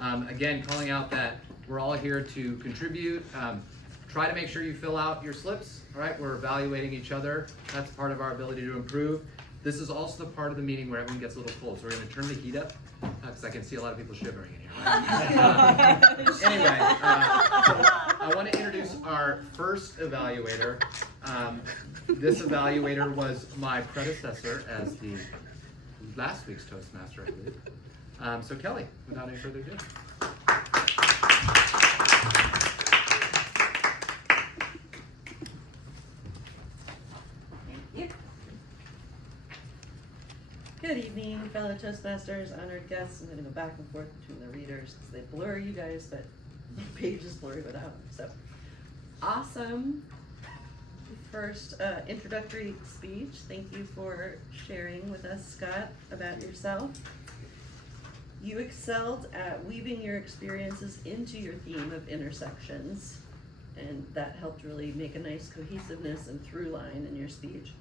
Again, calling out that we're all here to contribute. Try to make sure you fill out your slips, all right? We're evaluating each other. That's part of our ability to improve. This is also the part of the meeting where everyone gets a little cold, so we're gonna turn the heat up, because I can see a lot of people shivering in here. Right? Anyway, so I wanna introduce our first evaluator. This evaluator was my predecessor as the last week's Toastmaster, I believe. So Kelly, without any further ado. Good evening, fellow Toastmasters, honored guests. I'm going to go back and forth between the readers because they blur you guys, but the page is blurry without them. So, awesome. First introductory speech. Thank you for sharing with us, Scott, about yourself. You excelled at weaving your experiences into your theme of intersections, and that helped really make a nice cohesiveness and through line in your speech.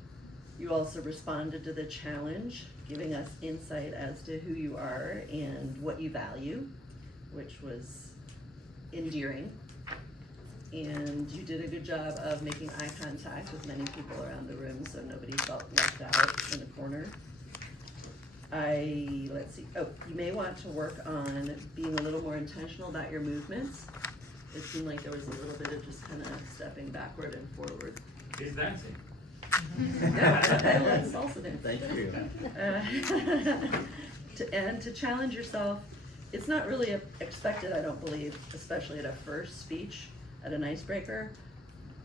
You also responded to the challenge, giving us insight as to who you are and what you value, which was endearing. And you did a good job of making eye contact with many people around the room so nobody felt left out in a corner. Let's see, you may want to work on being a little more intentional about your movements. It seemed like there was a little bit of just kind of stepping backward and forward. He's dancing. Yeah, salsa dance. Thank you. And to challenge yourself, it's not really expected, I don't believe, especially at a first speech at an icebreaker.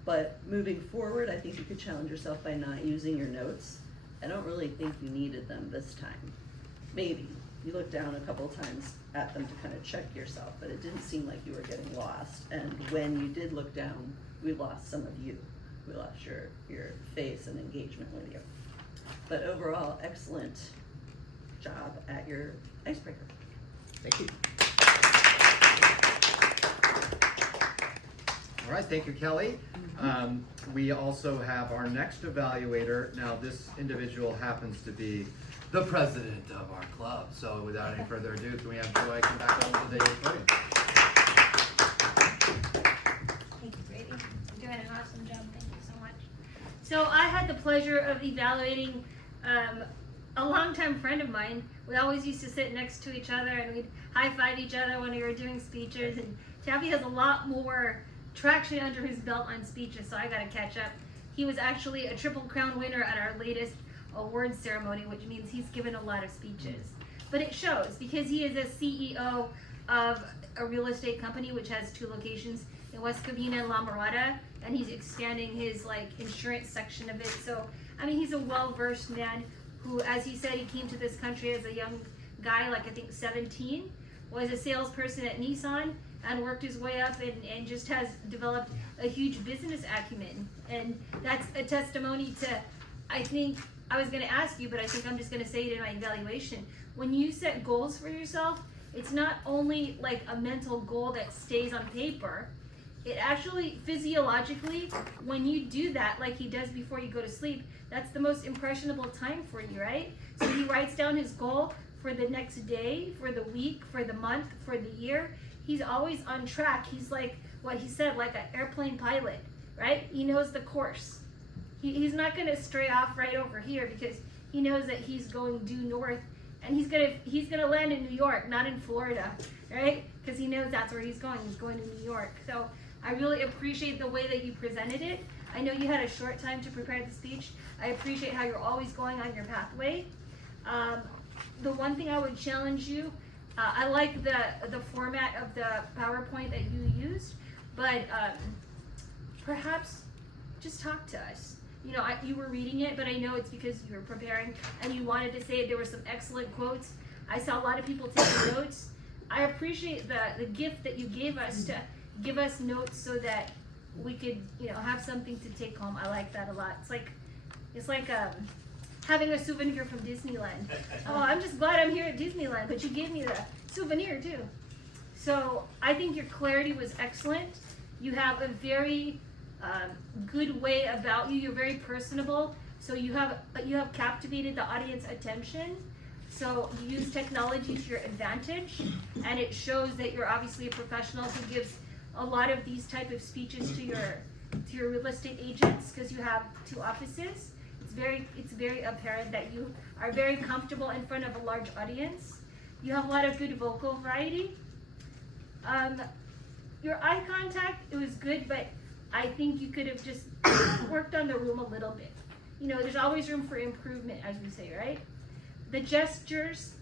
But moving forward, I think you could challenge yourself by not using your notes. I don't really think you needed them this time. Maybe. You looked down a couple times at them to kind of check yourself, but it didn't seem like you were getting lost. And when you did look down, we lost some of you. We lost your face and engagement with you. But overall, excellent job at your icebreaker. Thank you. All right, thank you, Kelly. We also have our next evaluator. Now, this individual happens to be the president of our club. So without any further ado, can we have Joy come back onto the podium? Thank you, Brady. You're doing an awesome job. Thank you so much. So I had the pleasure of evaluating a longtime friend of mine. We always used to sit next to each other and we'd high-five each other when we were doing speeches. And Taffy has a lot more traction under his belt on speeches, so I got to catch up. He was actually a Triple Crown winner at our latest awards ceremony, which means he's given a lot of speeches. But it shows because he is a CEO of a real estate company which has 2 locations in West Covina and La Mirada, and he's expanding his insurance section of it. So I mean, he's a well-versed man who, as he said, he came to this country as a young guy, I think 17, was a salesperson at Nissan and worked his way up and just has developed a huge business acumen. And that's a testimony to, I think, I was gonna ask you, but I think I'm just gonna say it in my evaluation. When you set goals for yourself, it's not only like a mental goal that stays on paper, it actually physiologically, when you do that like he does before you go to sleep, that's the most impressionable time for you, right? So he writes down his goal for the next day, for the week, for the month, for the year. He's always on track. He's like what he said, like an airplane pilot, right? He knows the course. He's not gonna stray off right over here because he knows that he's going due north, and he's gonna land in New York, not in Florida, right? Because he knows that's where he's going. He's going to New York. So I really appreciate the way that you presented it. I know you had a short time to prepare the speech. I appreciate how you're always going on your pathway. The one thing I would challenge you, I like the format of the PowerPoint that you used, but perhaps just talk to us. You know, you were reading it, but I know it's because you were preparing and you wanted to say it. There were some excellent quotes. I saw a lot of people taking notes. I appreciate the gift that you gave us to give us notes so that we could, have something to take home. I like that a lot. It's like having a souvenir from Disneyland. Oh, I'm just glad I'm here at Disneyland, but you gave me the souvenir too. So I think your clarity was excellent. You have a very good way about you. You're very personable. So you have captivated the audience attention. So you use technology to your advantage, and it shows that you're obviously a professional who gives a lot of these type of speeches to your real estate agents, because you have 2 offices. It's very apparent that you are very comfortable in front of a large audience. You have a lot of good vocal variety. Your eye contact, it was good, but I think you could have just worked on the room a little bit. You know, there's always room for improvement, as we say, right? The gestures,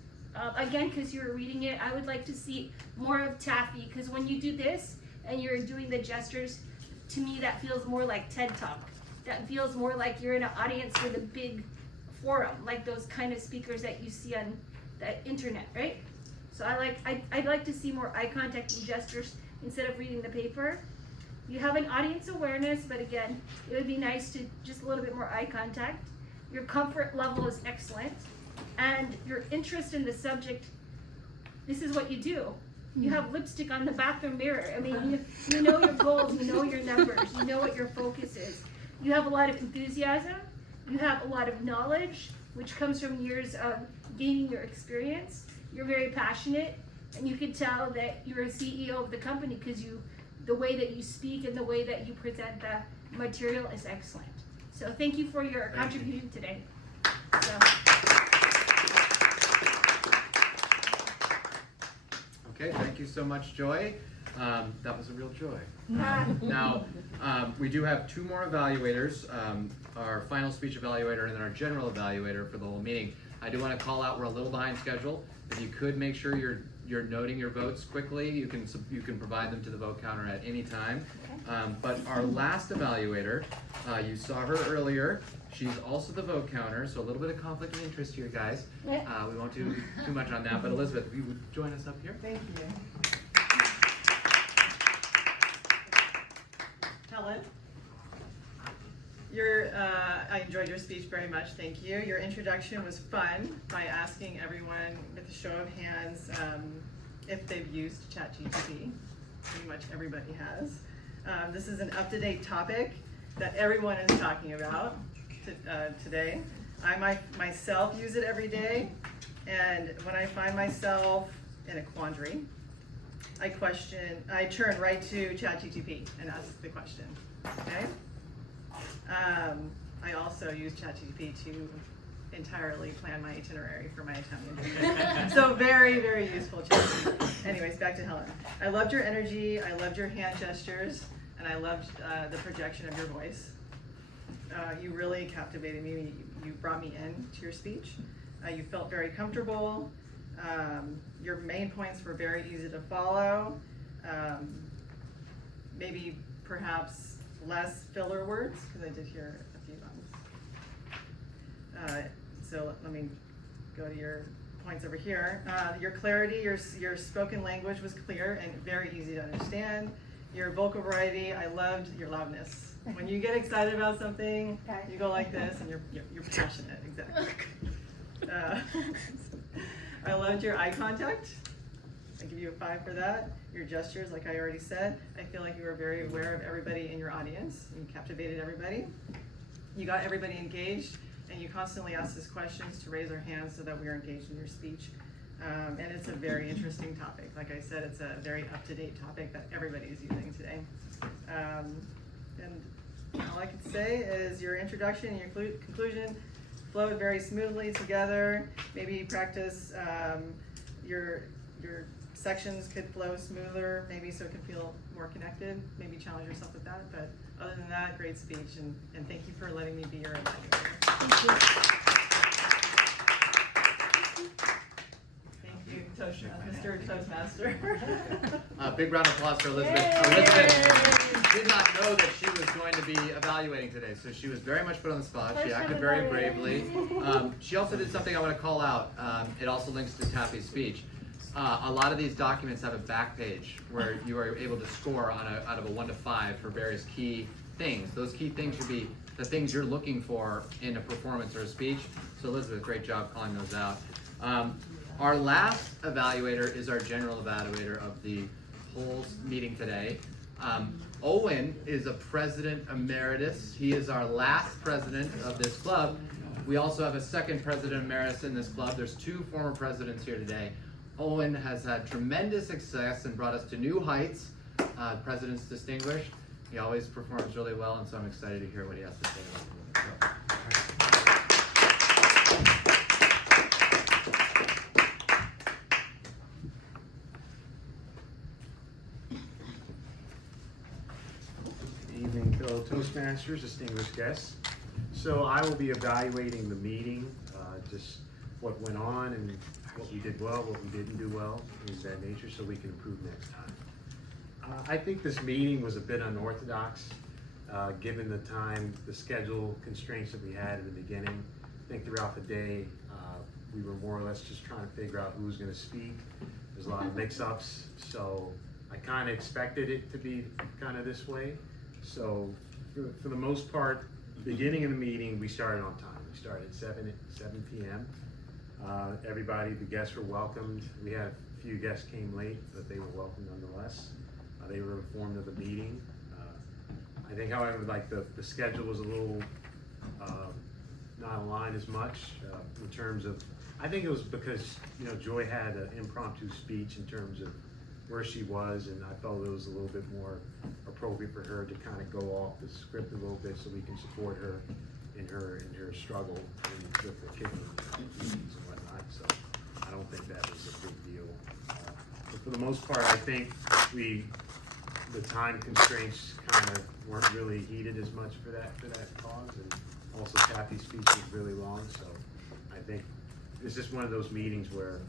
again, because you were reading it, I would like to see more of Taffy, because when you do this and you're doing the gestures, to me that feels more like TED Talk. That feels more like you're in an audience with a big forum, like those kind of speakers that you see on the internet, right? So I'd like to see more eye contact and gestures instead of reading the paper. You have an audience awareness, but again, it would be nice to just a little bit more eye contact. Your comfort level is excellent, and your interest in the subject, this is what you do. You have lipstick on the bathroom mirror. I mean, you know your goals, you know your numbers, you know what your focus is. You have a lot of enthusiasm, you have a lot of knowledge, which comes from years of gaining your experience. You're very passionate, and you can tell that you're a CEO of the company because the way that you speak and the way that you present the material is excellent. So thank you for your contribution today. So. Okay, thank you so much, Joy. That was a real joy. Now, we do have 2 more evaluators, our final speech evaluator and then our general evaluator for the whole meeting. I do want to call out, we're a little behind schedule. If you could make sure you're noting your votes quickly, you can provide them to the vote counter at any time. Okay. But our last evaluator, you saw her earlier. She's also the vote counter, so a little bit of conflict of interest here, guys. Yeah. We won't do too much on that, but Elizabeth, you would join us up here? Thank you. Helen, I enjoyed your speech very much, thank you. Your introduction was fun by asking everyone with a show of hands if they've used ChatGPT. Pretty much everybody has. This is an up-to-date topic that everyone is talking about today. I myself use it every day, and when I find myself in a quandary, I turn right to ChatGPT and ask the question, okay? I also use ChatGPT to entirely plan my itinerary for my Italian trip. So very, very useful ChatGPT. Anyways, back to Helen. I loved your energy, I loved your hand gestures, and I loved the projection of your voice. You really captivated me. You brought me in to your speech. You felt very comfortable. Your main points were very easy to follow. Maybe perhaps less filler words, because I did hear a few ones. So let me go to your points over here. Your clarity, your spoken language was clear and very easy to understand. Your vocal variety, I loved your loudness. When you get excited about something, you go like this, and you're passionate. Exactly. I loved your eye contact. I give you a 5 for that. Your gestures, like I already said, I feel like you were very aware of everybody in your audience. You captivated everybody. You got everybody engaged, and you constantly asked us questions to raise our hands so that we are engaged in your speech. And it's a very interesting topic. Like I said, it's a very up-to-date topic that everybody is using today. And all I can say is your introduction and your conclusion flowed very smoothly together. Maybe practice your sections could flow smoother, maybe so it can feel more connected. Maybe challenge yourself with that. But other than that, great speech, and thank you for letting me be your evaluator. Thank you. Thank you, Mr. Toastmaster. Big round of applause for Elizabeth. Yay! Elizabeth did not know that she was going to be evaluating today, so she was very much put on the spot. She acted very bravely. She also did something I want to call out. It also links to Taffy's speech. A lot of these documents have a back page where you are able to score out of a 1 to 5 for various key things. Those key things should be the things you're looking for in a performance or a speech. So Elizabeth, great job calling those out. Our last evaluator is our general evaluator of the whole meeting today. Owen is a president emeritus. He is our last president of this club. We also have a second president emeritus in this club. There's 2 former presidents here today. Owen has had tremendous success and brought us to new heights. President's distinguished. He always performs really well, and so I'm excited to hear what he has to say about the movement. Good evening, fellow Toastmasters, distinguished guests. So I will be evaluating the meeting, just what went on and what we did well, what we didn't do well, things of that nature, so we can improve next time. I think this meeting was a bit unorthodox, given the time, the schedule constraints that we had in the beginning. I think throughout the day, we were more or less just trying to figure out who was gonna speak. There's a lot of mix-ups, so I kind of expected it to be kind of this way. So for the most part, beginning of the meeting, we started on time. We started at 7 p.m. Everybody, the guests were welcomed. We had a few guests came late, but they were welcome nonetheless. They were informed of the meeting. I think, however, like the schedule was a little not aligned as much in terms of, I think it was because, you know, Joy had an impromptu speech in terms of where she was, and I felt it was a little bit more appropriate for her to kind of go off the script a little bit so we can support her in her struggle with the kicking meetings and whatnot. So I don't think that was a big deal. But for the most part, I think the time constraints kind of weren't really heated as much for that cause, and also Kathy's speech was really long. So I think it's just one of those meetings where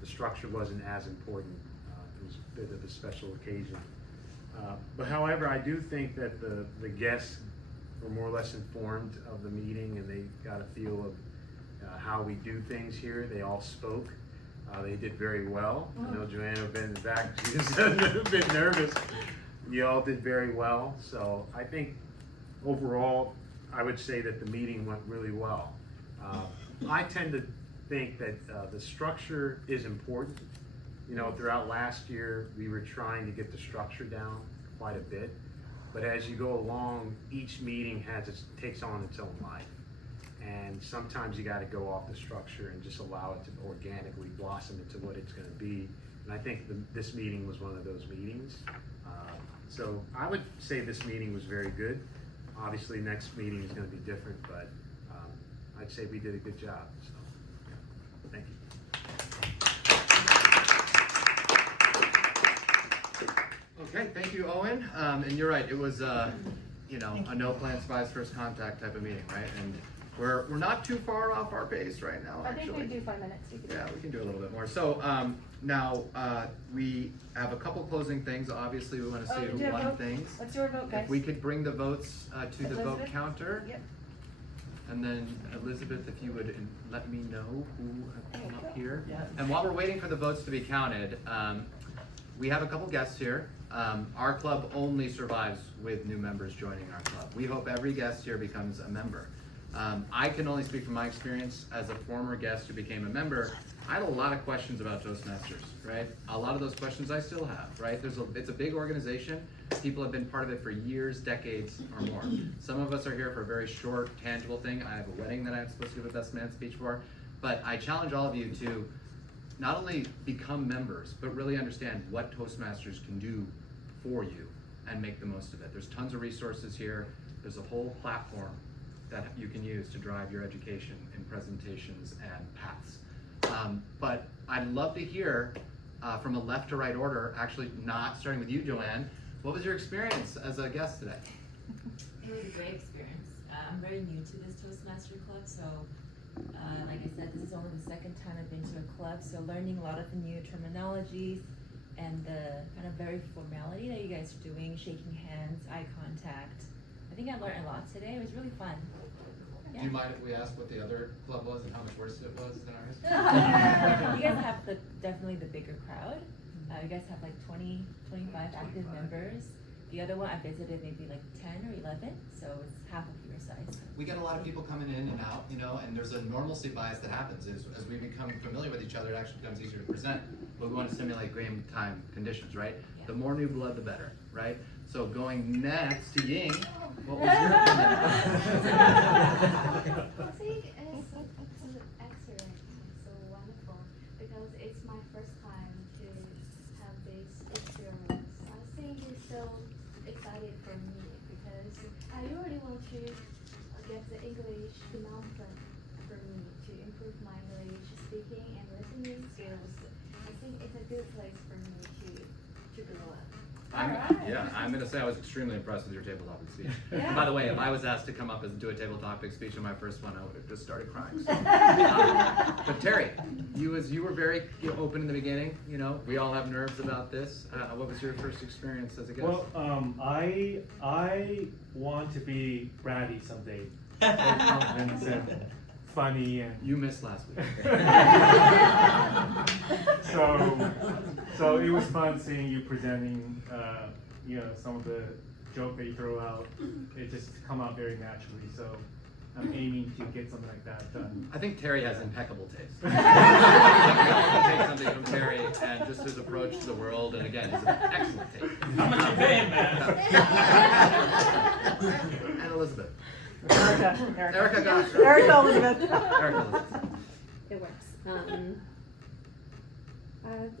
the structure wasn't as important. It was a bit of a special occasion. But however, I do think that the guests were more or less informed of the meeting, and they got a feel of how we do things here. They all spoke. They did very well. I know Joanna been in the back, she was a bit nervous. You all did very well. So I think overall, I would say that the meeting went really well. I tend to think that the structure is important. You know, throughout last year, we were trying to get the structure down quite a bit. But as you go along, each meeting takes on its own life. And sometimes you gotta go off the structure and just allow it to organically blossom into what it's gonna be. And I think this meeting was one of those meetings. So I would say this meeting was very good. Obviously, next meeting is gonna be different, but I'd say we did a good job, so, yeah. Thank you. Okay, thank you, Owen. And you're right, it was you know, a no plan survives first contact type of meeting, right? And we're not too far off our pace right now, actually. I think we do 5 minutes. Yeah, we can do a little bit more. So now we have a couple closing things. Obviously, we want to say do you have one vote? thing. What's your vote, guys? If we could bring the votes to the vote Elizabeth? counter. Yep. And then Elizabeth, if you would let me know who have come up here. Yeah. And while we're waiting for the votes to be counted, we have a couple guests here. Our club only survives with new members joining our club. We hope every guest here becomes a member. I can only speak from my experience as a former guest who became a member. I had a lot of questions about Toastmasters, right? A lot of those questions I still have, right? It's a big organization. People have been part of it for years, decades, or more. Some of us are here for a very short, tangible thing. I have a wedding that I'm supposed to give a best man speech for. But I challenge all of you to not only become members, but really understand what Toastmasters can do for you and make the most of it. There's tons of resources here. There's a whole platform that you can use to drive your education in presentations and paths. But I'd love to hear from a left to right order, actually not starting with you, Joanne. What was your experience as a guest today? It was a great experience. I'm very new to this Toastmaster club, so like I said, this is only the second time I've been to a club, so learning a lot of the new terminologies and the kind of very formality that you guys are doing, shaking hands, eye contact. I think I learned a lot today. It was really fun. Do you mind if we ask what the other club was and how much worse it was than ours? You guys have definitely the bigger crowd. You guys have like 20, 25 active members. The other one I visited maybe like 10 or 11, so it's half of your size. We get a lot of people coming in and out, you know, and there's a normalcy bias that happens as we become familiar with each other. It actually becomes easier to present but we want to simulate game time conditions, right? The more new blood, the better, right? So going next to Ying, what was your opinion? I think it's excellent, so wonderful, because it's my first time to have this experience. I think it's so excited for me because I really want to get the English development for me to improve my English speaking and listening skills. I think it's a good place for me to grow up. I'm going to say I was extremely impressed with your table topic speech. And by the way, if I was asked to come up and do a table topic speech in my first one, I would have just started crying. So. But Terry, you were very open in the beginning. You know, we all have nerves about this. What was your first experience as a guest? Well, I want to be bratty someday. Confident and funny and You missed last week. so it was fun seeing you presenting some of the joke that you throw out. It just come out very naturally. So I'm aiming to get something like that done. I think Terry has impeccable taste. Take something from Terry and just his approach to the world, and again, his excellent taste. How much you paying, man? And Elizabeth. Erica Gosh. Erica Elizabeth. Erica Elizabeth. It works.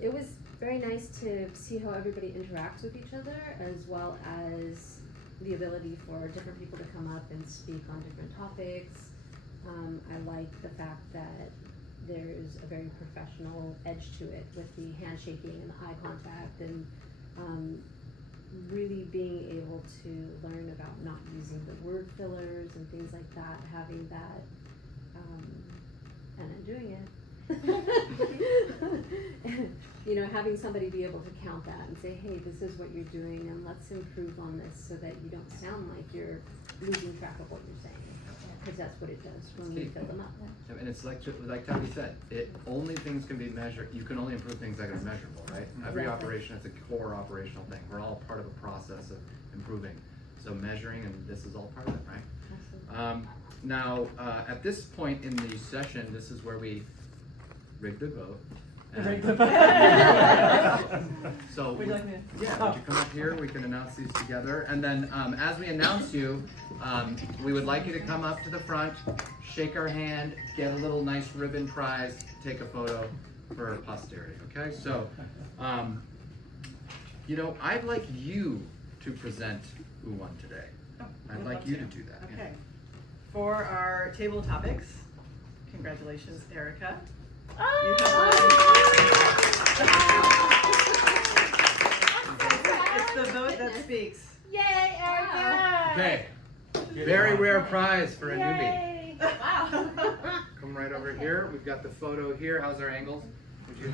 It was very nice to see how everybody interacts with each other, as well as the ability for different people to come up and speak on different topics. I like the fact that there's a very professional edge to it with the handshaking and the eye contact, and really being able to learn about not using the word fillers and things like that, having that, and I'm doing it. Having somebody be able to count that and say, hey, this is what you're doing, and let's improve on this so that you don't sound like you're losing track of what you're saying. Because that's what it does when we fill them up. And it's like Tony said, only things can be measured. You can only improve things that are measurable, right? Every operation is a core operational thing. We're all part of a process of improving. So measuring, and this is all part of it, right? Absolutely. Now, at this point in the session, this is where we rig the vote. So, Would you like me to? yeah, would you come up here? We can announce these together. And then as we announce you, we would like you to come up to the front, shake our hand, get a little nice ribbon prize, take a photo for posterity, okay? So, I'd like you to present who won today. I'd like you to do that. Okay. For our table topics, congratulations, Erica. You have It's the vote that speaks. Yay, Erica! Okay. Very rare prize for a newbie. Yay! Wow. Come right over here. We've got the photo here. How's our angles? Would you?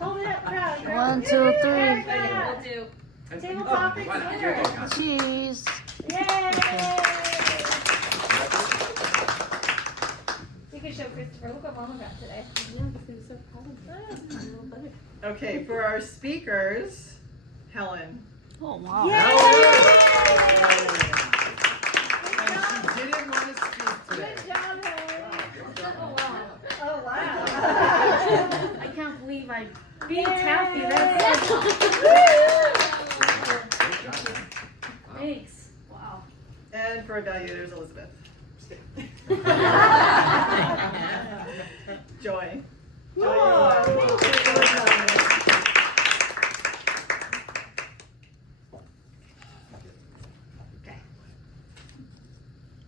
Hold it up, proud. 1, 2, 3. Erica! Will do. Table topics Why not? winner. Cheese. Yay! You can show Christopher. Look what Mama got today. Okay, for our speakers, Helen. Oh, wow. And she didn't want to speak today. Good job, Helen. Oh, wow. Oh, wow. I can't believe I beat Taffy. That's Thanks. Wow. And for evaluators, Elizabeth. Joy. Joy. Okay.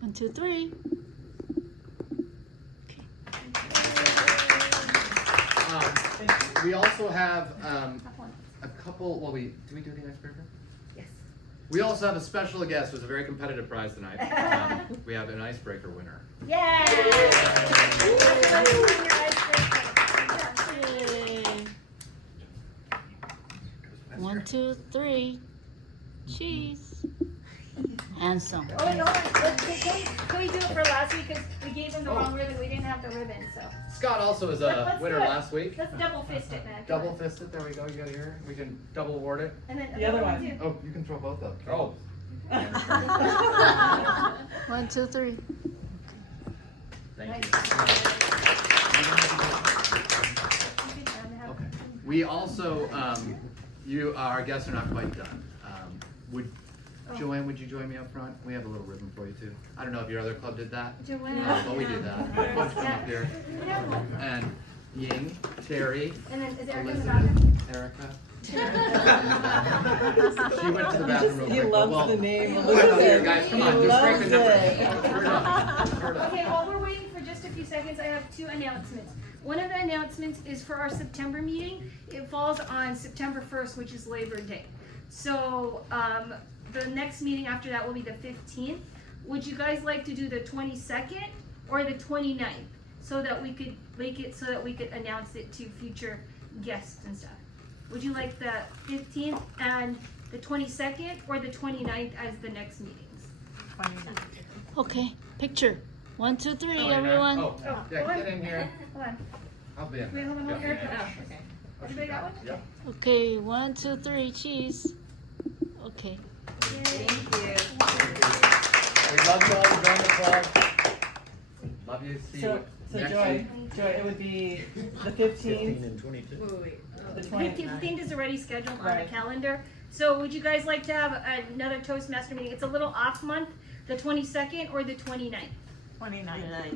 1, 2, 3. We also have a couple. Well, do we do the icebreaker? Yes. We also have a special guest. It was a very competitive prize tonight. We have an icebreaker winner. Yay! Yay. 1, 2, 3. Cheese. Handsome. Oh, no, can we do it for last week? Because we gave him the wrong ribbon. We didn't have the ribbon, so. Scott also was a Let's winner do it. last week. Let's double fist it, man. Double fisted. There we go. You got it here. We can double award it. And then The other one. too. Oh, you can throw both up. Oh. 1, 2, 3. Thank you. Have We also, our guests are not quite done. Joanne, would you join me up front? We have a little ribbon for you too. I don't know if your other club did that. Joanne. But we did that. Why don't you come up here? And Ying, Terry, And then is Erica in the Elizabeth, bathroom? Erica. She went to the bathroom real He quick. loves Well, the name. wait up here, guys, come on, He just break the loves number. it. Turn up, turn up. Okay, while we're waiting for just a few seconds, I have 2 announcements. One of the announcements is for our September meeting. It falls on September 1st, which is Labor Day. So, the next meeting after that will be the 15th. Would you guys like to do the 22nd or the 29th? So that we could make it so that we could announce it to future guests and stuff. Would you like the 15th and the 22nd or the 29th as the next meetings? Okay, picture. 1, 2, 3, Oh, wait, everyone. Oh, yeah, get in here. Hold on. I'll be in. Wait, hold on, hold on, Erica. Okay. Everybody got one? Yep. Okay, 1, 2, 3, cheese. Okay. Thank you. We love you all to join the club. Love you, see you So next Joy, week. it would be the 15th, and 22. the 15th 29th. is already scheduled on the Right. calendar. So would you guys like to have another Toastmaster meeting? It's a little off month, the 22nd or the 29th? 29th.